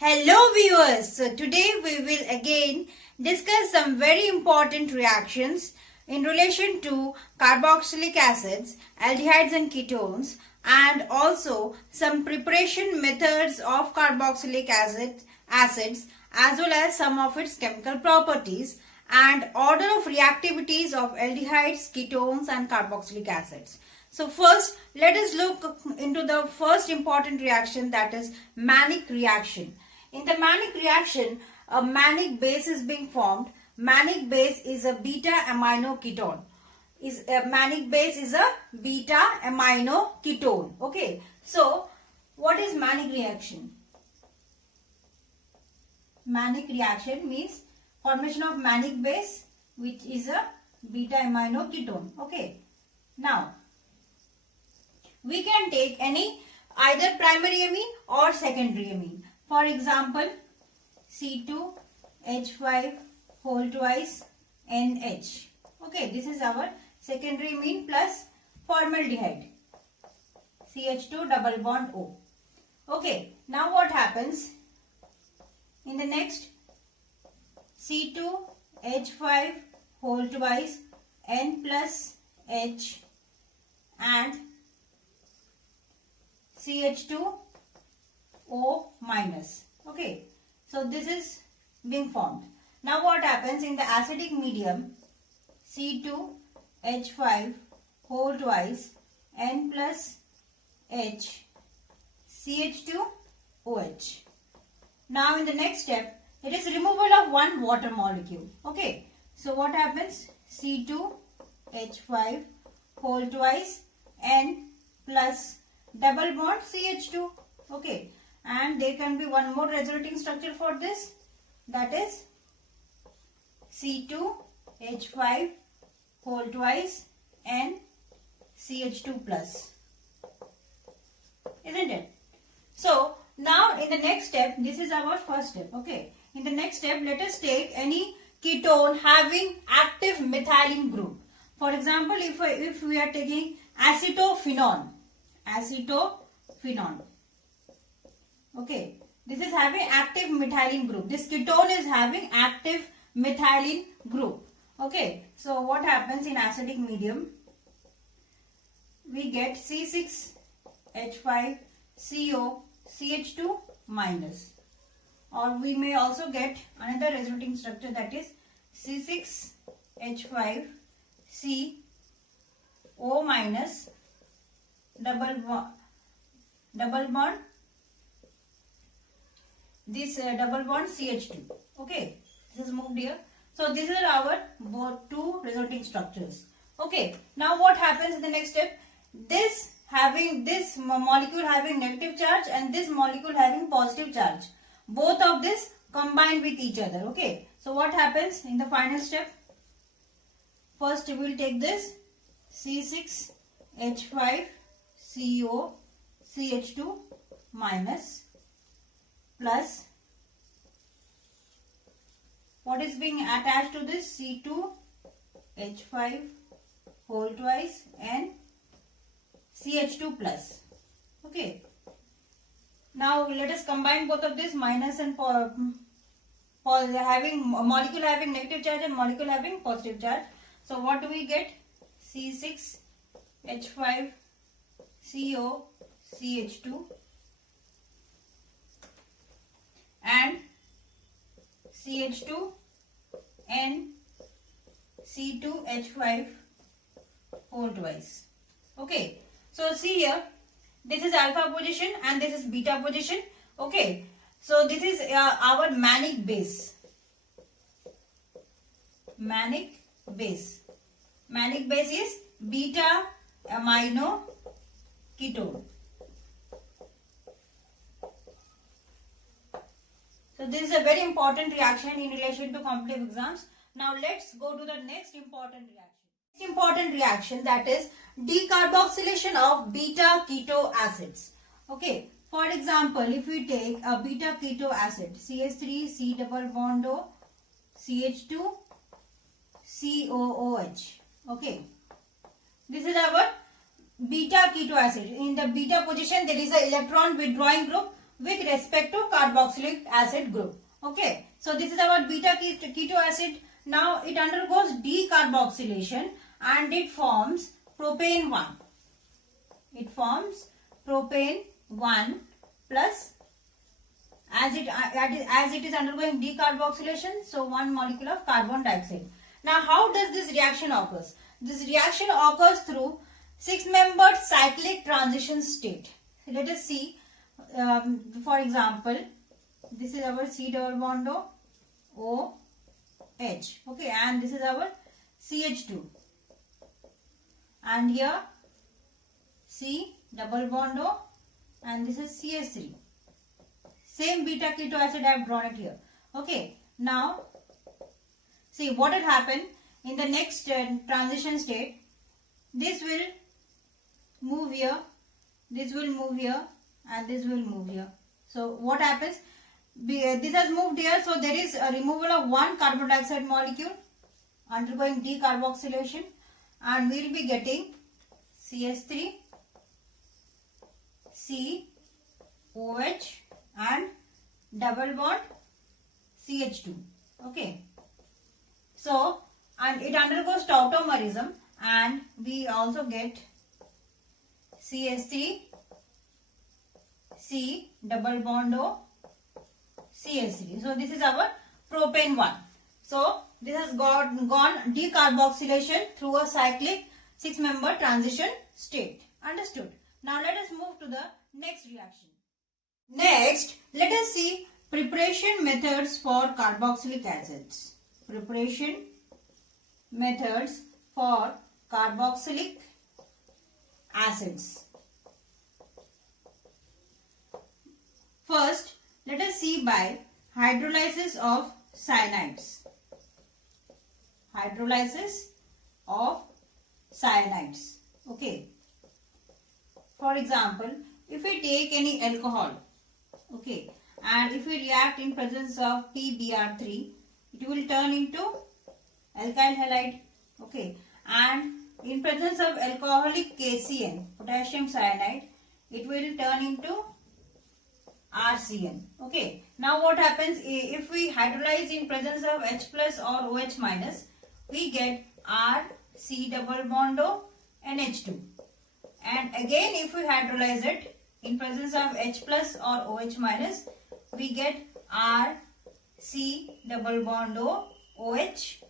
Hello viewers, so today we will again discuss some very important reactions in relation to carboxylic acids, aldehydes and ketones, and also some preparation methods of carboxylic acids as well as some of its chemical properties and order of reactivities of aldehydes, ketones and carboxylic acids. So first let us look into the first important reaction, that is Mannich reaction. In the Mannich reaction, a Mannich base is being formed. Mannich base is a beta amino ketone. Mannich base is a beta amino ketone. Okay. So, what is Mannich reaction? Mannich reaction means formation of Mannich base, which is a beta amino ketone. Okay. Now, we can take any either primary amine or secondary amine. For example, C2H5 whole twice NH. Okay, this is our secondary amine plus formaldehyde. CH2 double bond O. Okay, now what happens? In the next, C2H5 whole twice N plus H and CH2 O minus. Okay, so this is being formed. Now what happens in the acidic medium? C2H5 whole twice N plus H CH2OH. Now in the next step, it is removal of one water molecule. Okay, so what happens? C2H5 whole twice N plus double bond CH2. Okay, and there can be one more resulting structure for this, that is C2H5 whole twice N CH2 plus, isn't it? So now in the next step, this is our first step. Okay, in the next step, let us take any ketone having active methylene group. For example, if we are taking acetophenone. Okay, this is having active methylene group. This ketone is having active methylene group. Okay, so what happens in acidic medium? We get C6H5CO CH2 minus, or we may also get another resulting structure, that is C6H5CO minus double bond this double bond CH2. Okay, this is moved here. So these are our both two resulting structures. Okay, now what happens in the next step? This molecule having negative charge and this molecule having positive charge, both of this combine with each other. Okay, so what happens in the final step? First we will take this C6H5CO CH2 minus plus what is being attached to this C2H5 whole twice and CH2 plus. Okay, now let us combine both of this, minus and having molecule having negative charge and molecule having positive charge. So what do we get? C6H5CO CH2 and CH2 and C2H5 whole twice. Okay, so see here, this is alpha position and this is beta position. Okay, so this is our Mannich base. Mannich base is beta amino ketone. So this is a very important reaction in relation to competitive exams. Now let's go to the next important reaction. Next important reaction, that is decarboxylation of beta keto acids. Okay, for example, if we take a beta keto acid, CH3 C double bond O CH2 COOH. Okay, this is our beta keto acid. In the beta position, there is an electron withdrawing group. with respect to carboxylic acid group. Okay, so this is our beta keto acid. Now it undergoes decarboxylation and it forms propane 1. It forms propane 1 plus, as it is undergoing decarboxylation, so one molecule of carbon dioxide. Now how does this reaction occurs? This reaction occurs through 6-membered cyclic transition state. Let us see, for example, this is our C double bond O H, okay, and this is our CH2, and here C double bond O, and this is CH3. Same beta keto acid I have drawn it here. Okay, now see what will happen in the next transition state. This will move here, this will move here, and this will move here. So what happens? This has moved here, so there is a removal of one carbon dioxide molecule undergoing decarboxylation, and we will be getting CH3, C, OH, and double bond CH2. Okay. So, and it undergoes tautomerism, and we also get CH3, C, double bond O, CH3. So, this is our propane 1. So, this has gone decarboxylation through a cyclic 6-member transition state. Understood? Now, let us move to the next reaction. Next, let us see preparation methods for carboxylic acids. Preparation methods for carboxylic acids. First, let us see by hydrolysis of cyanides. Hydrolysis of cyanides. Okay. For example, if we take any alcohol, okay, and if we react in presence of PBr3, it will turn into alkyl halide, okay, and in presence of alcoholic KCN, potassium cyanide, it will turn into RCN. Okay, now what happens if we hydrolyze in presence of H plus or OH minus, we get RC double bond O NH2, and again if we hydrolyze it in presence of H plus or OH minus, we get RC double bond O OH,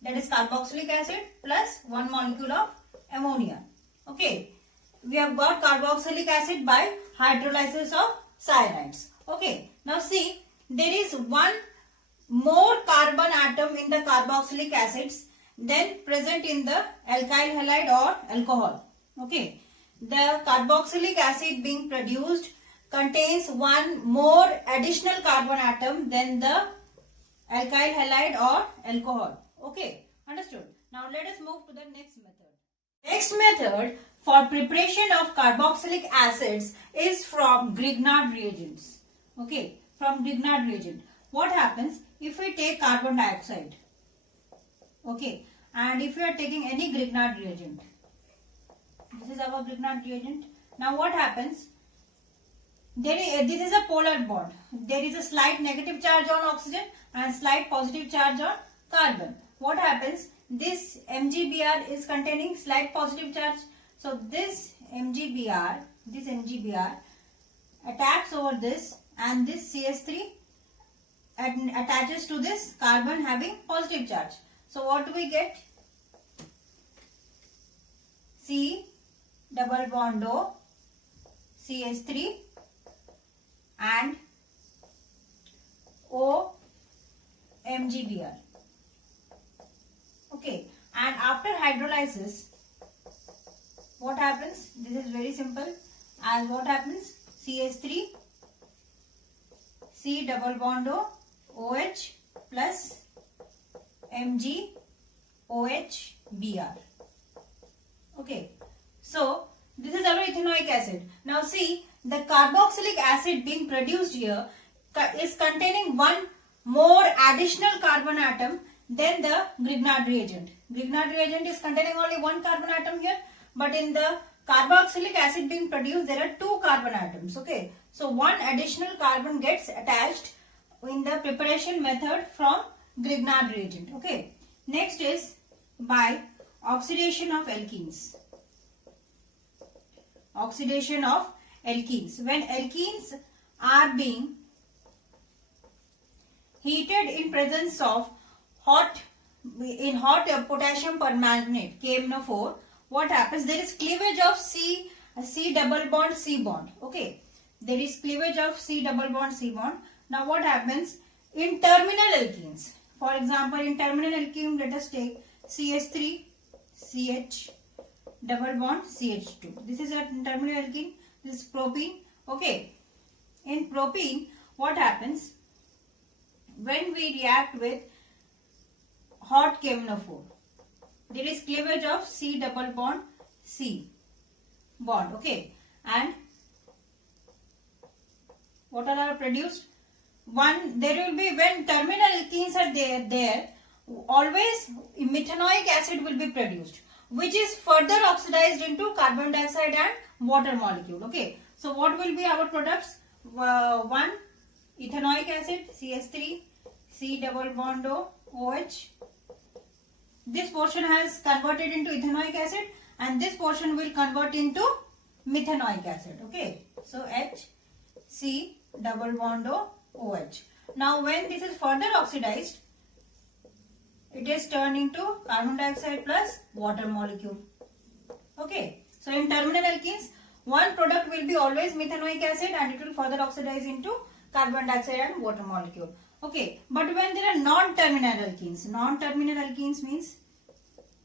that is carboxylic acid, plus one molecule of ammonia. Okay, we have got carboxylic acid by hydrolysis of cyanides. Okay, now see, there is one more carbon atom in the carboxylic acids than present in the alkyl halide or alcohol. Okay, the carboxylic acid being produced contains one more additional carbon atom than the alkyl halide or alcohol. Okay, understood. Now let us move to the next method. Next method for preparation of carboxylic acids is from Grignard reagents. Okay, from Grignard reagent. What happens if we take carbon dioxide? Okay, and if we are taking any Grignard reagent, this is our Grignard reagent. Now what happens? This is a polar bond. There is a slight negative charge on oxygen and slight positive charge on carbon. What happens? This MgBr is containing slight positive charge. So this MgBr attacks over this, and this CH3 attaches to this carbon having positive charge. So what do we get? C double bond O CH3 and O MgBr. Okay, and after hydrolysis, what happens? This is very simple. As what happens? CH3 C double bond O OH plus Mg OH Br. Okay, so this is our ethanoic acid. Now see, the carboxylic acid being produced here is containing one more additional carbon atom than the Grignard reagent. Grignard reagent is containing only one carbon atom here, but in the carboxylic acid being produced, there are two carbon atoms. Okay, so one additional carbon gets attached in the preparation method from Grignard reagent. Okay, next is by oxidation of alkenes. Oxidation of alkenes. When alkenes are being heated in presence of hot potassium permanganate KMnO4, what happens? There is cleavage of C double bond C bond. Okay, there is cleavage of C double bond C bond. Now what happens in terminal alkenes? For example, in terminal alkene, let us take CH3 CH double bond CH2. This is a terminal alkene. This is propene. Okay, in propene, what happens when we react with hot KMnO4? There is cleavage of C double bond C bond. Okay, and what are produced? One, there will be, when terminal alkenes are there, always methanoic acid will be produced, which is further oxidized into carbon dioxide and water molecule. Okay, so what will be our products? One, ethanoic acid CH3 C double bond O OH. This portion has converted into ethanoic acid and this portion will convert into methanoic acid. Okay, so H C double bond O OH. Now when this is further oxidized, it is turned into carbon dioxide plus water molecule. Okay, so in terminal alkenes, one product will be always methanoic acid and it will further oxidize into carbon dioxide and water molecule. Okay, but when there are non-terminal alkenes means,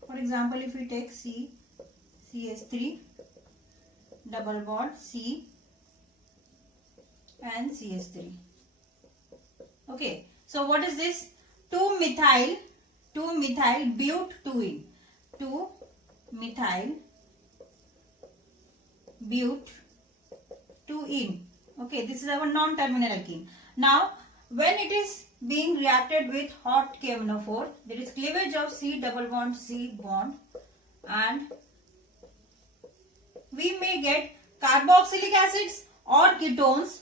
for example, if we take CH3 double bond C and CH3. Okay, so what is this? 2-methyl but 2-ene. 2-methyl but 2-ene. Okay, this is our non-terminal alkene. Now, when it is being reacted with hot KMnO4, there is cleavage of C double bond C bond and we may get carboxylic acids or ketones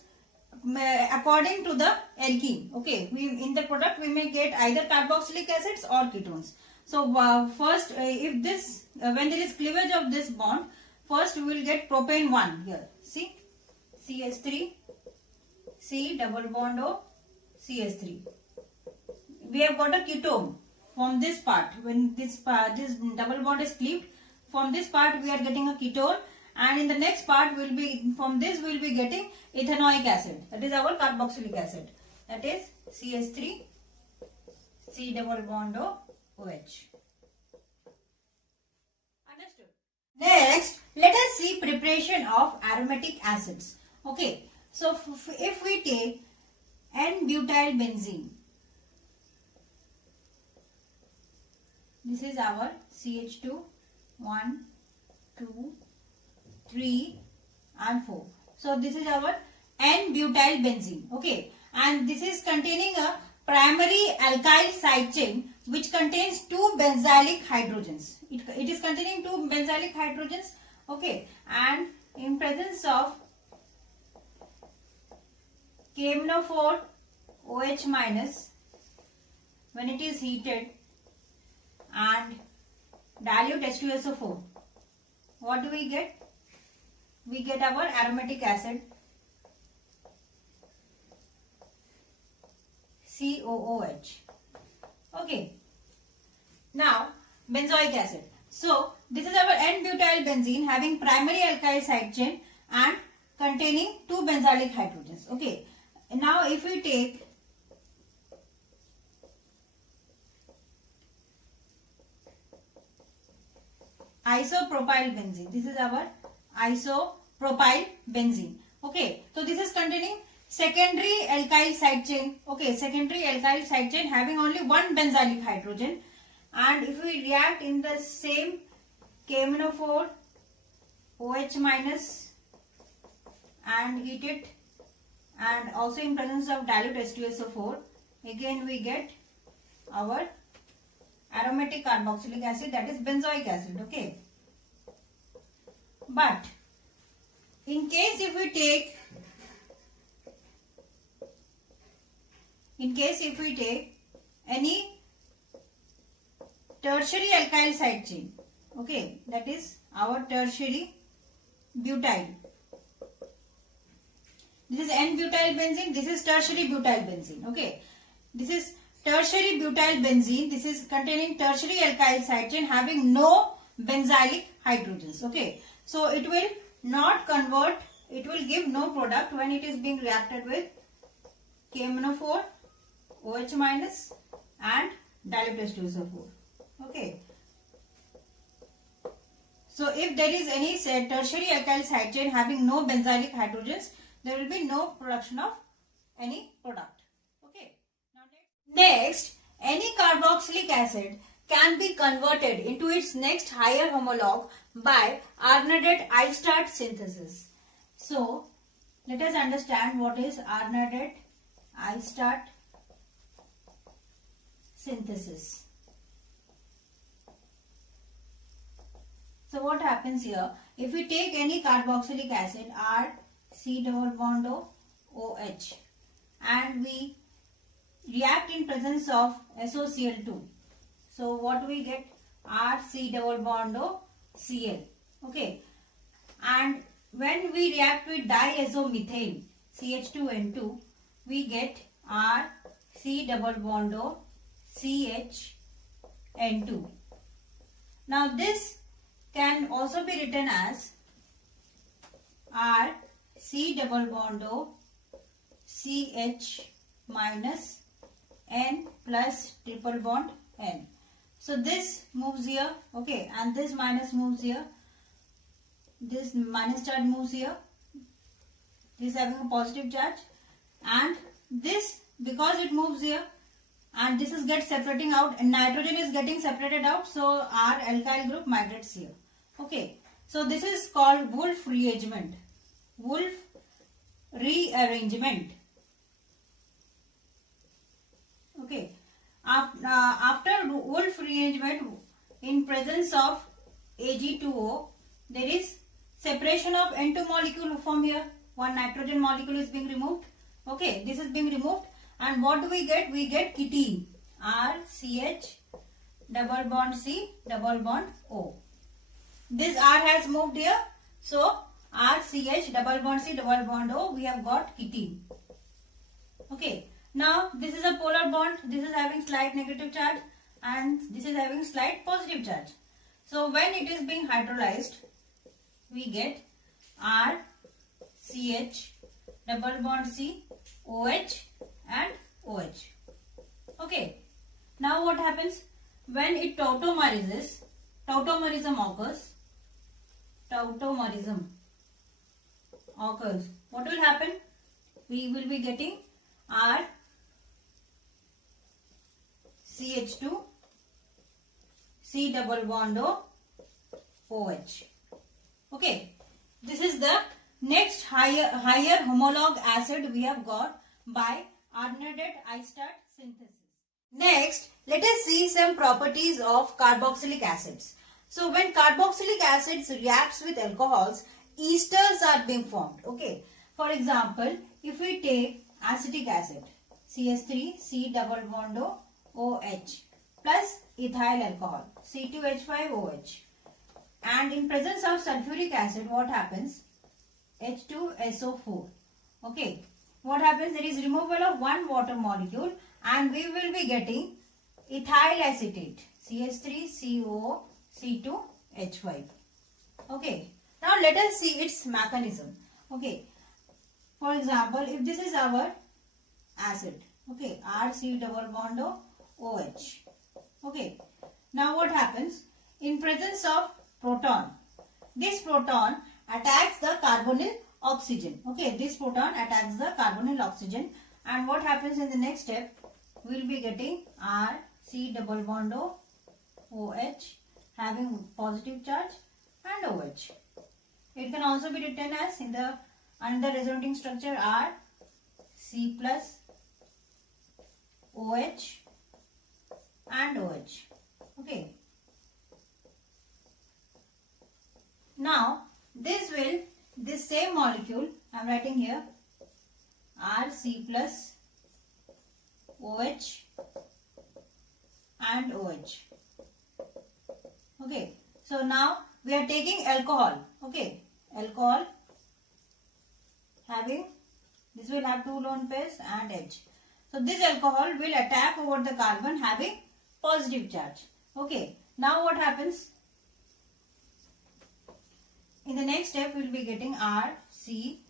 according to the alkene. Okay, in the product we may get either carboxylic acids or ketones. So first, if this when there is cleavage of this bond, first we will get propane 1 here. See, CH3 C double bond O CH3. We have got a ketone from this part. When this double bond is cleaved, from this part we are getting a ketone, and in the next part will be, from this we will be getting ethanoic acid. That is our carboxylic acid. That is CH3 C double bond O OH. Understood? Next, let us see preparation of aromatic acids. Okay, so if we take N-butyl benzene, this is our CH2, 1, 2, 3 and 4. So this is our N-butyl benzene. Okay, and this is containing a primary alkyl side chain which contains 2 benzylic hydrogens. It is containing 2 benzylic hydrogens. Okay, and in presence of KMnO4 OH minus, when it is heated and dilute H2SO4, what do we get? We get our aromatic acid COOH. Okay, now benzoic acid. So this is our N-butyl benzene having primary alkyl side chain and containing 2 benzylic hydrogens. Okay, now if we take isopropyl benzene, this is our isopropyl benzene. Okay, so this is containing secondary alkyl side chain. Okay, secondary alkyl side chain having only 1 benzylic hydrogen, and if we react in the same KMnO4 OH minus and heat it, and also in presence of dilute H2SO4, again we get our aromatic carboxylic acid, that is benzoic acid. Okay, But in case if we take any tertiary alkyl side chain, okay, that is our tertiary butyl. This is N-butyl benzene, this is tertiary butyl benzene, okay. This is tertiary butyl benzene, this is containing tertiary alkyl side chain having no benzylic hydrogens, okay. So it will not convert, it will give no product when it is being reacted with KMnO4, OH minus and dilute H2SO4, okay. So if there is any tertiary alkyl side chain having no benzylic hydrogens, there will be no production of any product, okay. Now next, any carboxylic acid can be converted into its next higher homologue by Arnaudet-Istad synthesis. So let us understand what is Arnaudet-Istad synthesis. So what happens here? If we take any carboxylic acid, R C double bond O OH, and we react in presence of SOCl2. So what we get? R C double bond O Cl. Okay. And when we react with diazomethane CH2N2, we get R C double bond O CHN2. Now this can also be written as R C double bond O CH minus N plus triple bond N. So this moves here, okay, and this minus moves here. This minus charge moves here. This having a positive charge, and this, because it moves here, and this is get separating out, and nitrogen is getting separated out, so our alkyl group migrates here. Okay, so this is called Wolff rearrangement. Wolff rearrangement. Okay, after Wolff rearrangement, in presence of Ag2O, there is separation of N2 molecule from here. One nitrogen molecule is being removed. Okay, this is being removed, and what do we get? We get ketene. RCH double bond C double bond O. This R has moved here, so RCH double bond C double bond O, we have got ketene. Okay, now this is a polar bond. This is having slight negative charge and this is having slight positive charge. So when it is being hydrolyzed, we get RCH double bond C OH and OH. Okay, now what happens? When it tautomerizes, tautomerism occurs, what will happen? We will be getting R CH2 C double bond O OH. Okay, this is the next higher homologue acid we have got by Arnaudet-Istad synthesis. Next, let us see some properties of carboxylic acids. So when carboxylic acids reacts with alcohols, esters are being formed. Okay, for example, if we take acetic acid CH3 C double bond O OH plus ethyl alcohol C2H5OH, and in presence of sulfuric acid, what happens? H2SO4. Okay, what happens? There is removal of one water molecule and we will be getting ethyl acetate CH3CO C2H5. Okay, now let us see its mechanism. Okay, for example, if this is our acid, okay, RC double bond O OH. Okay, now what happens? In presence of proton, this proton attacks the carbonyl oxygen. Okay, this proton attacks the carbonyl oxygen, and what happens in the next step? We will be getting R C double bond O OH having positive charge and OH. It can also be written as in the under resonating structure R C plus OH and OH. Okay. Now this same molecule, I am writing here Rc plus OH and OH. Okay, so now we are taking alcohol. Okay, alcohol having, this will have 2 lone pairs and H. So this alcohol will attack over the carbon having positive charge. Okay, now what happens? In the next step, we will be getting R, C,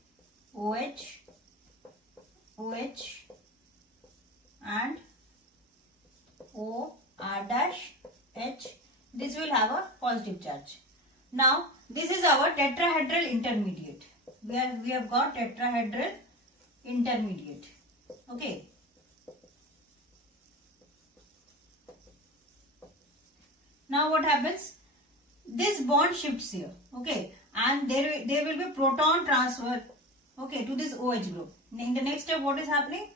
OH, OH and O, R dash, H. This will have a positive charge. Now, this is our tetrahedral intermediate. We have got tetrahedral intermediate. Okay. Now what happens? This bond shifts here. Okay. And there will be proton transfer. Okay, to this OH group. In the next step, what is happening?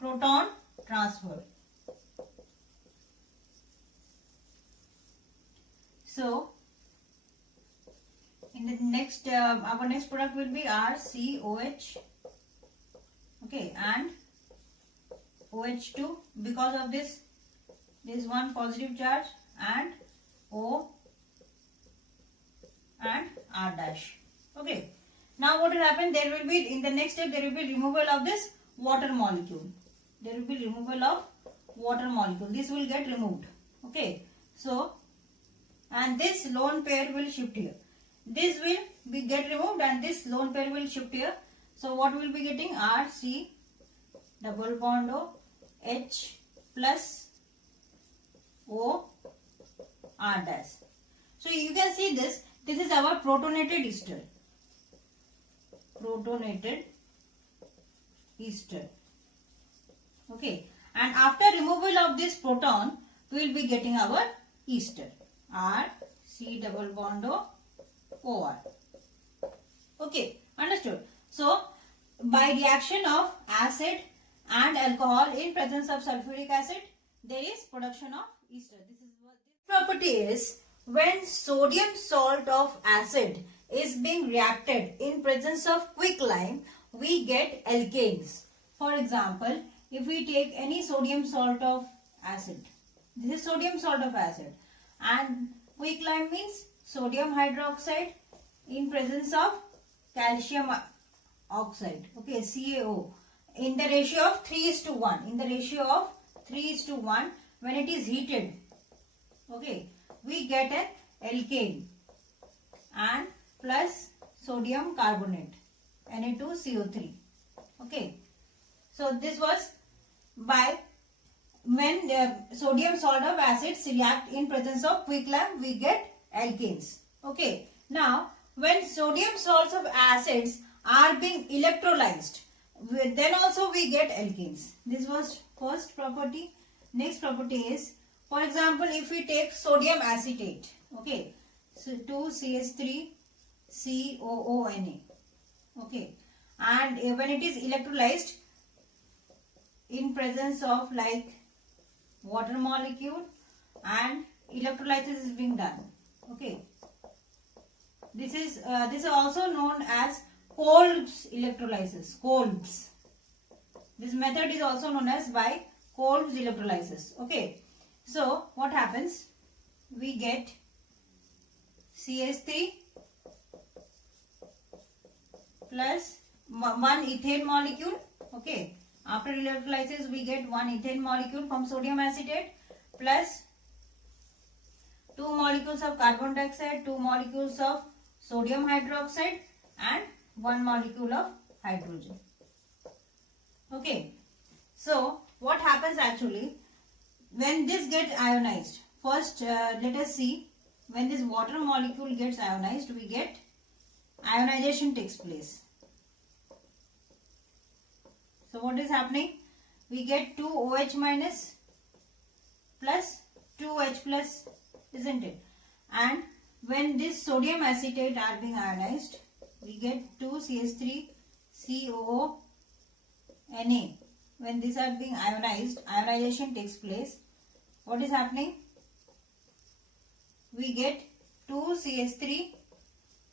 Proton transfer. So, in the next, our next product will be RCOH. Okay, and OH2, because of this one positive charge, and O and R dash. Okay. Now what will happen? There will be, in the next step, there will be removal of this water molecule. There will be removal of water molecule. This will get removed. Okay. So, and this lone pair will shift here. This will be get removed and this lone pair will shift here. So, what we will be getting? R, C, double bond O, H plus O, R dash. So, you can see this. This is our protonated ester. Protonated ester. Okay. And after removal of this proton, we will be getting our ester. R, C double bond O, OR. Okay. Understood. So, by reaction of acid and alcohol in presence of sulfuric acid, there is production of ester. This is what this property is. When sodium salt of acid is being reacted in presence of quicklime, we get alkanes. For example, if we take any sodium salt of acid, this is sodium salt of acid, and quicklime means sodium hydroxide in presence of calcium oxide, okay, CaO, in the ratio of 3:1. In the ratio of 3:1, when it is heated, okay, we get an alkane and plus sodium carbonate, Na2CO3. Okay. So this was by when sodium salt of acids react in presence of quicklime, we get alkanes. Okay. Now, when sodium salts of acids are being electrolyzed, then also we get alkanes. This was first property. Next property is, for example, if we take sodium acetate, okay, so 2CH3COONA, okay, and when it is electrolyzed in presence of like water molecule and electrolysis is being done, okay, this is also known as Kolb's electrolysis. Kolb's. This method is also known as by Kolb's electrolysis. Okay. So, what happens? We get CH3 plus one ethane molecule. Okay. After electrolysis, we get one ethane molecule from sodium acetate plus 2 molecules of carbon dioxide, 2 molecules of sodium hydroxide and 1 molecule of hydrogen. Okay. So, what happens actually? When this gets ionized, first let us see, when this water molecule gets ionized, we get ionization takes place. So what is happening? We get 2OH minus plus 2H plus, isn't it? And when this sodium acetate are being ionized, we get 2CH3COONA. When these are being ionized, ionization takes place. What is happening? We get 2CH3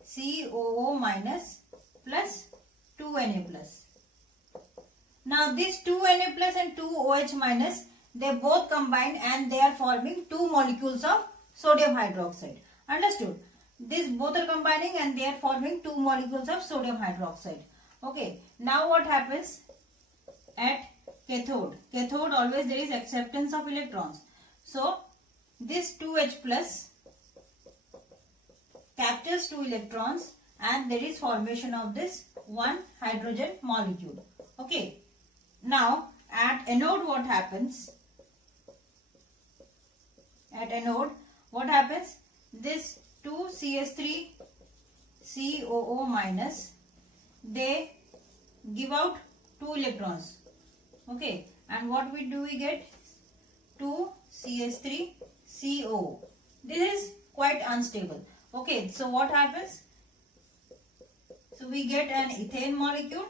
COO minus plus 2Na plus. Now this 2Na plus and 2OH minus, they both combine and they are forming two molecules of sodium hydroxide. Understood? These both are combining and they are forming two molecules of sodium hydroxide. Okay. Now what happens at cathode? Cathode always there is acceptance of electrons. So this 2H plus captures two electrons and there is formation of this one hydrogen molecule. Okay. Now at anode what happens? At anode what happens? This 2CS3 COO minus, they give out two electrons. Okay. And what we get? 2CS3 CO. This is quite unstable. Okay. So what happens? So we get an ethane molecule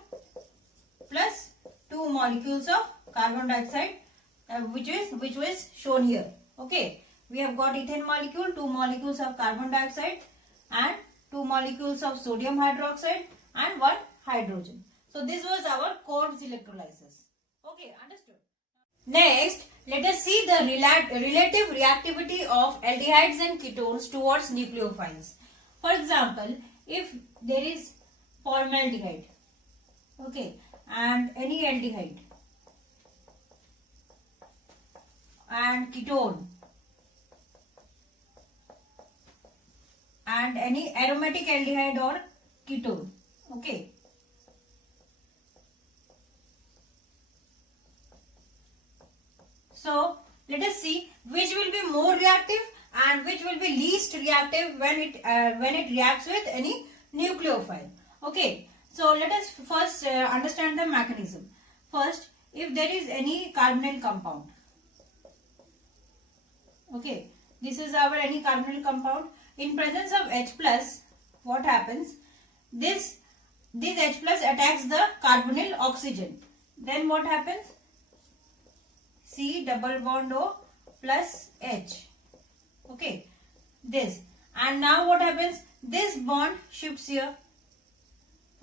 plus two molecules of carbon dioxide, which was shown here. Okay, we have got ethane molecule, two molecules of carbon dioxide and two molecules of sodium hydroxide and one hydrogen. So this was our Corb's electrolysis. Okay, understood. Next, let us see the relative reactivity of aldehydes and ketones towards nucleophiles. For example, if there is formaldehyde, okay, and any aldehyde and ketone and any aromatic aldehyde or ketone, okay. So let us see which will be more reactive and which will be least reactive when it reacts with any nucleophile. Okay. So let us first understand the mechanism. First, if there is any carbonyl compound, okay, this is our any carbonyl compound. In presence of H plus, what happens? This H plus attacks the carbonyl oxygen. Then what happens? C double bond O plus H. Okay, this. And now what happens? This bond shifts here.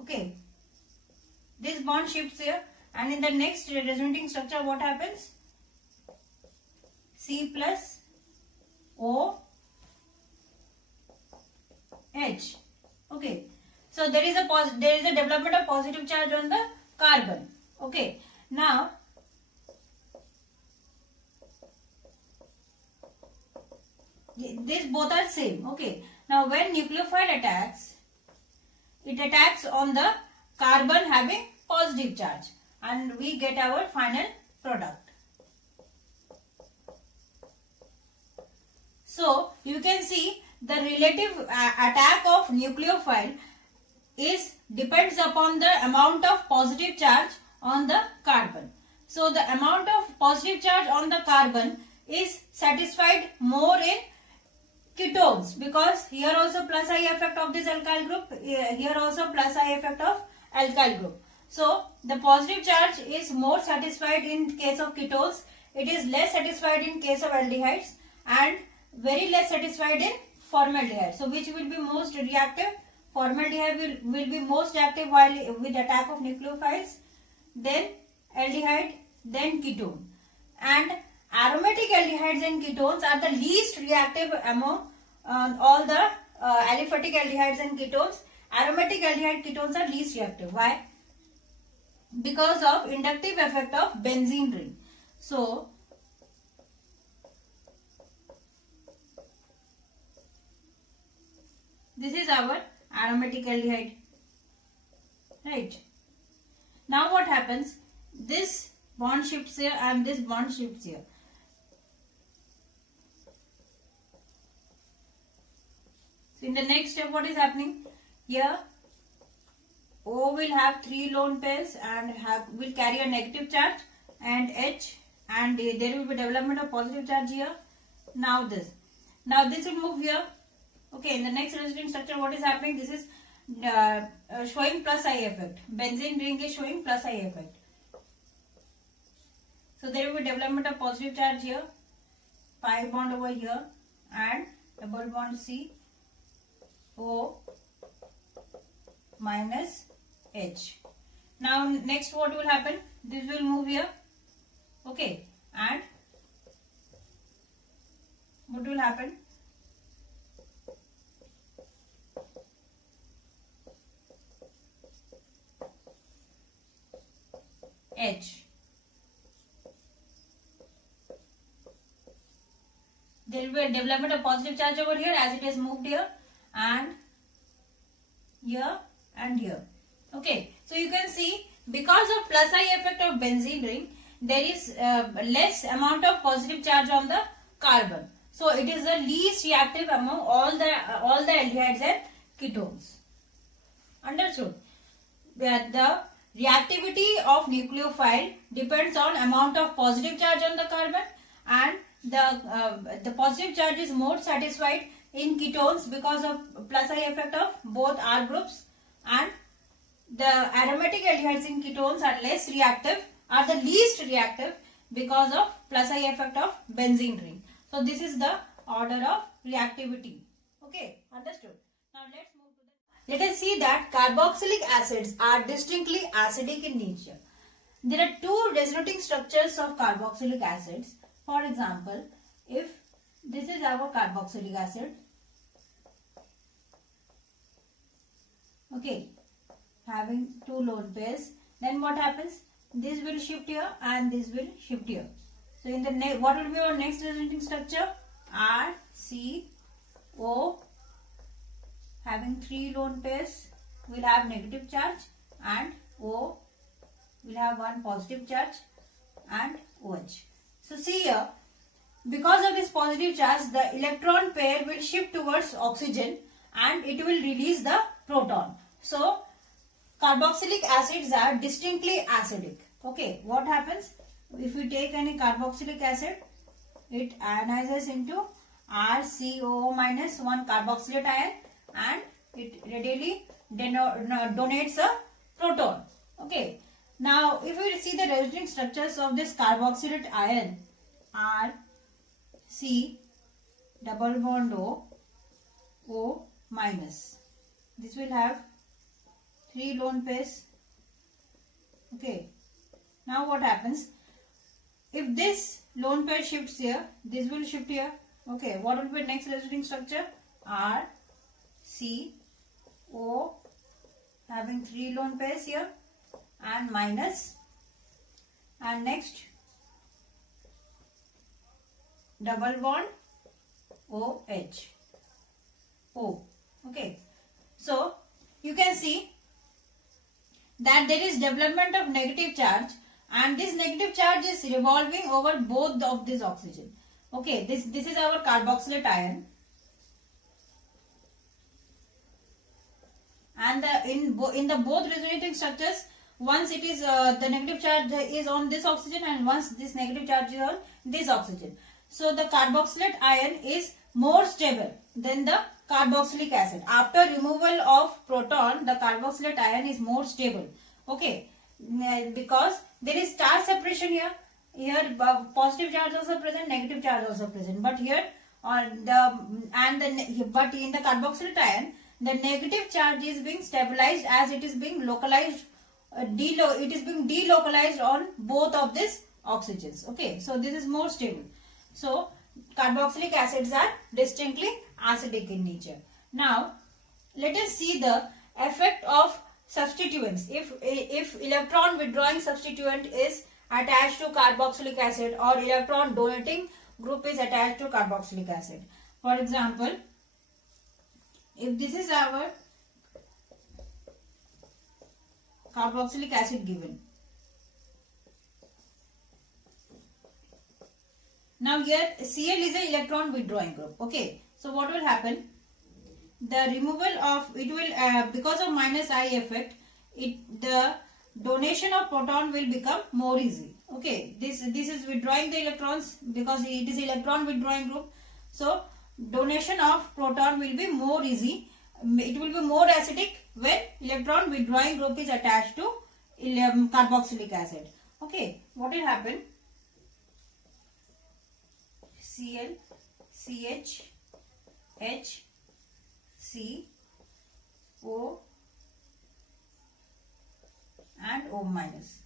Okay, this bond shifts here and in the next resonating structure what happens? C plus O H. Okay, so there is a development of positive charge on the carbon. Okay, now these both are same. Okay, now when nucleophile attacks, it attacks on the carbon having positive charge and we get our final product. So you can see the relative attack of nucleophile depends upon the amount of positive charge on the carbon. So the amount of positive charge on the carbon is satisfied more in ketones, because here also plus I effect of this alkyl group, here also plus I effect of alkyl group. So the positive charge is more satisfied in case of ketones, it is less satisfied in case of aldehydes and very less satisfied in formaldehyde. So which will be most reactive? Formaldehyde will be most active while with attack of nucleophiles, then aldehyde, then ketone. And aromatic aldehydes and ketones are the least reactive among all the aliphatic aldehydes and ketones. Aromatic aldehyde ketones are least reactive. Why? Because of inductive effect of benzene ring. So this is our aromatic aldehyde, right? Now what happens? This bond shifts here and this bond shifts here. So in the next step, what is happening? Here O will have 3 lone pairs and will carry a negative charge, and H, and there will be development of positive charge here. Now this will move here. Okay, in the next residing structure, what is happening? This is showing plus I effect. Benzene ring is showing plus I effect. So there will be development of positive charge here, pi bond over here, and double bond C O minus H. Now next what will happen? This will move here. Okay, and what will happen? H. There will be a development of positive charge over here as it has moved here and here and here. Okay, so you can see because of plus I effect of benzene ring, there is less amount of positive charge on the carbon. So it is the least reactive among all the aldehydes and ketones. Understood? The reactivity of nucleophile depends on amount of positive charge on the carbon, and the positive charge is more satisfied in ketones because of plus I effect of both R groups, and the aromatic aldehydes in ketones are less reactive, are the least reactive because of plus I effect of benzene ring. So this is the order of reactivity. Okay, understood? Now let's move to the. Let us see that carboxylic acids are distinctly acidic in nature. There are two resonating structures of carboxylic acids. For example, if this is our carboxylic acid, okay, having two lone pairs, then what happens? This will shift here and this will shift here. So in the what will be our next resonating structure? RCO, having three lone pairs, will have negative charge, and O will have one positive charge, and OH. So see here, because of this positive charge, the electron pair will shift towards oxygen and it will release the proton. So carboxylic acids are distinctly acidic. Okay, what happens? If we take any carboxylic acid, it ionizes into RCOO minus one carboxylate ion and it readily donates a proton. Okay. Now, if we see the resonating structures of this carboxylate ion, R, C, double bond O, O minus. This will have three lone pairs. Okay. Now what happens? If this lone pair shifts here, this will shift here. Okay. What will be next resonating structure? R, C, O, having three lone pairs here, and minus, and next double bond OH, O. Okay, so you can see that there is development of negative charge, and this negative charge is revolving over both of this oxygen. Okay, this is our carboxylate ion, and in the both resonating structures, once it is the negative charge is on this oxygen and once this negative charge is on this oxygen. So the carboxylate ion is more stable than the carboxylic acid. After removal of proton, the carboxylate ion is more stable. Okay, because there is charge separation here. Here positive charge also present, negative charge also present. But here on but in the carboxylate ion, the negative charge is being stabilized as it is being localized. It is being delocalized on both of these oxygens. Okay, so this is more stable. So carboxylic acids are distinctly acidic in nature. Now let us see the effect of substituents. If electron withdrawing substituent is attached to carboxylic acid or electron donating group is attached to carboxylic acid. For example, if this is our carboxylic acid given. Now here Cl is an electron withdrawing group. Okay, so what will happen? The removal of it will because of minus I effect, the donation of proton will become more easy. Okay, this is withdrawing the electrons because it is electron withdrawing group. So donation of proton will be more easy. It will be more acidic when electron withdrawing group is attached to carboxylic acid. Okay, what will happen? Cl, CH, H, C, O, and O minus.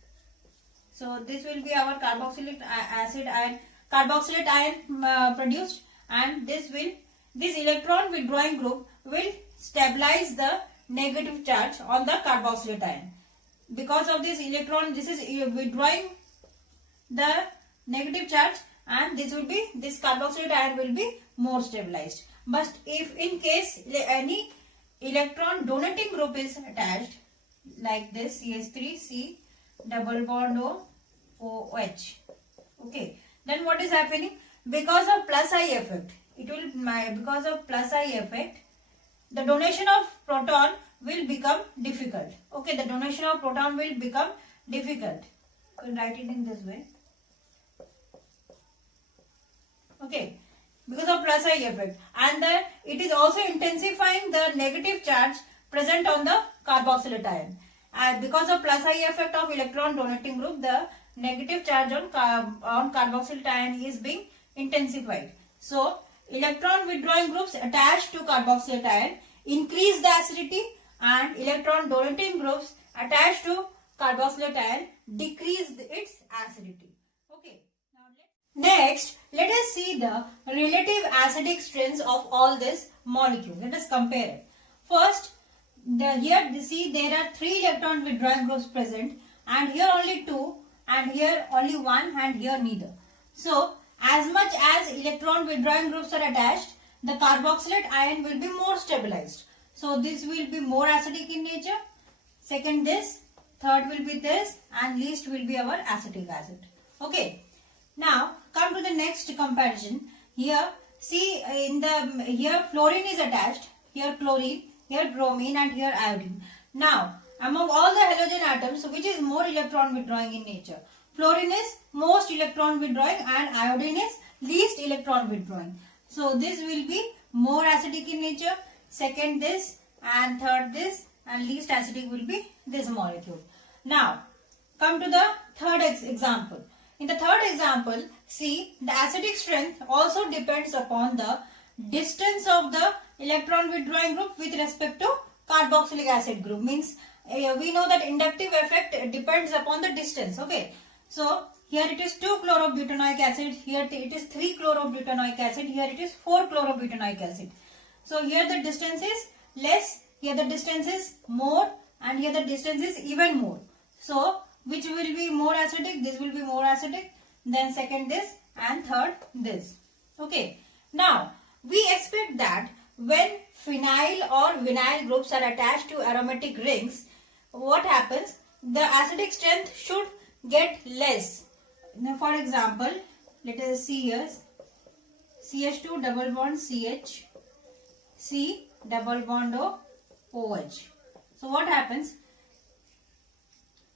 So this will be our carboxylic acid ion, carboxylate ion produced, and this electron withdrawing group will stabilize the negative charge on the carboxylate ion. Because of this electron, this is withdrawing the negative charge, and this carboxylate ion will be more stabilized. But if in case any electron donating group is attached like this, CH3C double bond OH, okay, then what is happening? Because of plus I effect, because of plus I effect, the donation of proton will become difficult. Okay, the donation of proton will become difficult. You can write it in this way. Okay, because of plus I effect, and it is also intensifying the negative charge present on the carboxylate ion. And because of plus I effect of electron donating group, the negative charge on carboxylate ion is being intensified. So electron withdrawing groups attached to carboxylate ion increase the acidity, and electron donating groups attached to carboxylate ion decrease its acidity. Okay. Next, let us see the relative acidic strengths of all these molecules. Let us compare it. First, here see there are 3 electron withdrawing groups present, and here only 2, and here only 1, and here neither. So, as much as electron withdrawing groups are attached, the carboxylate ion will be more stabilized. So, this will be more acidic in nature. Second this, third will be this, and least will be our acetic acid. Okay. Now, come to the next comparison. Here, see here fluorine is attached, here chlorine, here bromine, and here iodine. Now, among all the halogen atoms, which is more electron withdrawing in nature? Fluorine is most electron withdrawing and iodine is least electron withdrawing. So, this will be more acidic in nature, second this, and third this, and least acidic will be this molecule. Now, come to the third example. In the third example, see, the acidic strength also depends upon the distance of the electron withdrawing group with respect to carboxylic acid group. Means we know that inductive effect depends upon the distance. Okay. So, here it is 2-chlorobutanoic acid, here it is 3-chlorobutanoic acid, here it is 4-chlorobutanoic acid. So, here the distance is less, here the distance is more, and here the distance is even more. So, which will be more acidic? This will be more acidic, then second this, and third this. Okay. Now, we expect that when phenyl or vinyl groups are attached to aromatic rings, what happens? The acidic strength should get less. Now, for example, let us see here, CH2 double bond CH, C double bond OH. So, what happens?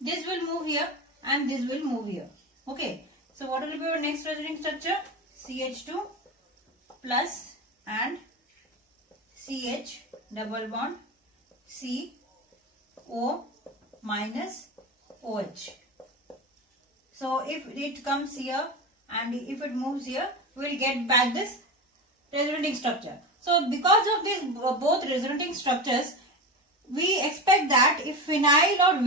This will move here and this will move here. Okay. So, what will be our next resonating structure? CH2 plus and CH double bond C O minus OH. So, if it comes here and if it moves here, we will get back this resonating structure. So, because of these both resonating structures, we expect that if phenyl or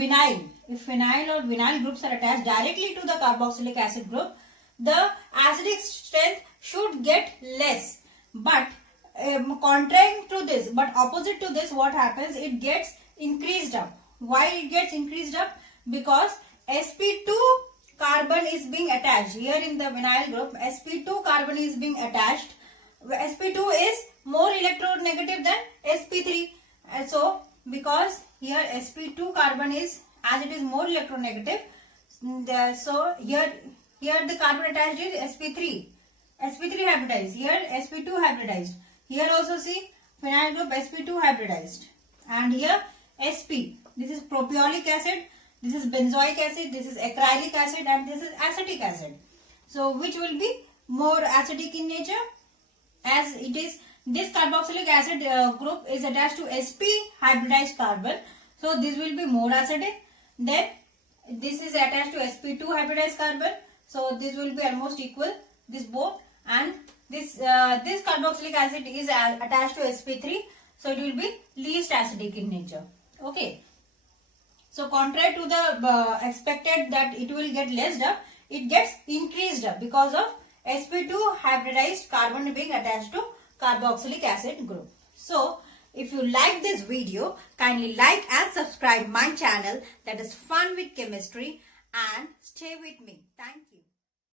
vinyl groups are attached directly to the carboxylic acid group, the acidic strength should get less. But contrary to this, but opposite to this, what happens? It gets increased up. Why it gets increased up? Because sp2 carbon is being attached. Here in the vinyl group, sp2 carbon is being attached. sp2 is more electronegative than sp3. So, because here sp2 carbon is, as it is more electronegative, so here the carbon attached is sp3 hybridized, here sp2 hybridized, here also see phenyl group sp2 hybridized, and here sp, this is propiolic acid, this is benzoic acid, this is acrylic acid, and this is acetic acid. So, which will be more acidic in nature? As it is, this carboxylic acid group is attached to sp hybridized carbon. So, this will be more acidic. Then, this is attached to sp2 hybridized carbon. So, this will be almost equal, this both. And this carboxylic acid is attached to sp3. So, it will be least acidic in nature. Okay. So contrary to the expected that it will get lessed up, it gets increased up because of sp2 hybridized carbon being attached to carboxylic acid group. So if you like this video, kindly like and subscribe my channel, that is Fun with Chemistry, and stay with me. Thank you.